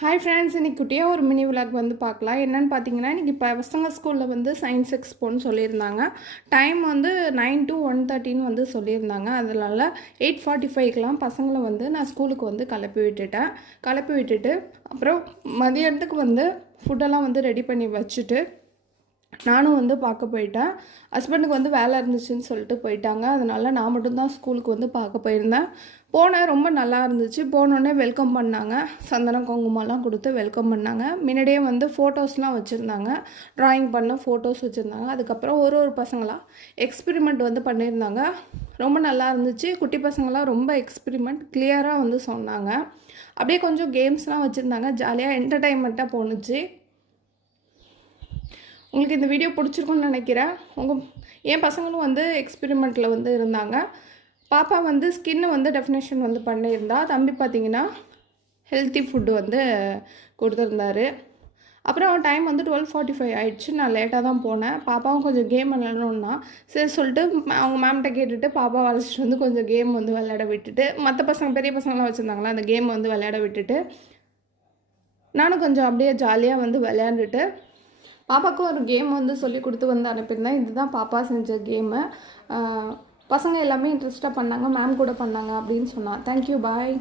Hi friends, இன்றைக்கி குட்டியாக ஒரு மினி விலாக் வந்து பார்க்கலாம். என்னென்னு பார்த்தீங்கன்னா, இன்றைக்கி பசங்க ஸ்கூலில் வந்து சயின்ஸ் எக்ஸ்போன்னு சொல்லியிருந்தாங்க. டைம் வந்து 9 to 1:30 வந்து சொல்லியிருந்தாங்க. அதனால் 8:45க்கெலாம் பசங்களை வந்து நான் ஸ்கூலுக்கு வந்து கிளப்பி விட்டுட்டு அப்புறம் மதியானத்துக்கு வந்து ஃபுட்டெல்லாம் வந்து ரெடி பண்ணி வச்சுட்டு நானும் வந்து பார்க்க போயிட்டேன். ஹஸ்பண்டுக்கு வந்து வேலை இருந்துச்சுன்னு சொல்லிட்டு போயிட்டாங்க. அதனால் நான் மட்டும்தான் ஸ்கூலுக்கு வந்து பார்க்க போயிருந்தேன். போனேன், ரொம்ப நல்லா இருந்துச்சு. போனோடனே வெல்கம் பண்ணாங்க, சந்தனம் குங்குமம்லாம் கொடுத்து வெல்கம் பண்ணாங்க. முன்னாடியே வந்து ஃபோட்டோஸ்லாம் வச்சுருந்தாங்க, ட்ராயிங் பண்ண ஃபோட்டோஸ் வச்சுருந்தாங்க. அதுக்கப்புறம் ஒரு பசங்களாம் எக்ஸ்பிரிமெண்ட் வந்து பண்ணியிருந்தாங்க. ரொம்ப நல்லா இருந்துச்சு. குட்டி பசங்களாம் ரொம்ப எக்ஸ்பிரிமெண்ட் கிளியராக வந்து சொன்னாங்க. அப்படியே கொஞ்சம் கேம்ஸ்லாம் வச்சுருந்தாங்க. ஜாலியாக என்டர்டெயின்மெண்ட்டாக போணுச்சு. உங்களுக்கு இந்த வீடியோ பிடிச்சிருக்குன்னு நினைக்கிறேன். என் பசங்களும் வந்து எக்ஸ்பிரிமெண்ட்டில் வந்து இருந்தாங்க. பாப்பா வந்து ஸ்கின்னு வந்து டெஃபினேஷன் வந்து பண்ணியிருந்தா. தம்பி பார்த்திங்கன்னா ஹெல்த்தி ஃபுட்டு வந்து கொடுத்துருந்தாரு. அப்புறம் டைம் வந்து 12:45 ஆகிடுச்சு. நான் லேட்டாக தான் போனேன். பாப்பாவும் கொஞ்சம் கேம் விளையாடணுன்னா சரி சொல்லிட்டு அவங்க மேம்கிட்ட கேட்டுட்டு பாப்பா அழைச்சிட்டு வந்து கொஞ்சம் கேம் வந்து விளையாட விட்டுட்டு, மற்ற பசங்க பெரிய பசங்களாம் வச்சுருந்தாங்களா, அந்த கேம் வந்து விளையாட விட்டுட்டு நானும் கொஞ்சம் அப்படியே ஜாலியாக வந்து விளையாண்டுட்டு பாப்பாவுக்கும் ஒரு கேம் வந்து சொல்லி கொடுத்து வந்து அனுப்பியிருந்தேன். இதுதான் பாப்பா செஞ்ச கேமு. பசங்க எல்லாமே இன்ட்ரெஸ்ட்டாக பண்ணாங்க, மேம் கூட பண்ணாங்க அப்படின்னு சொன்னான். தேங்க்யூ, பாய்.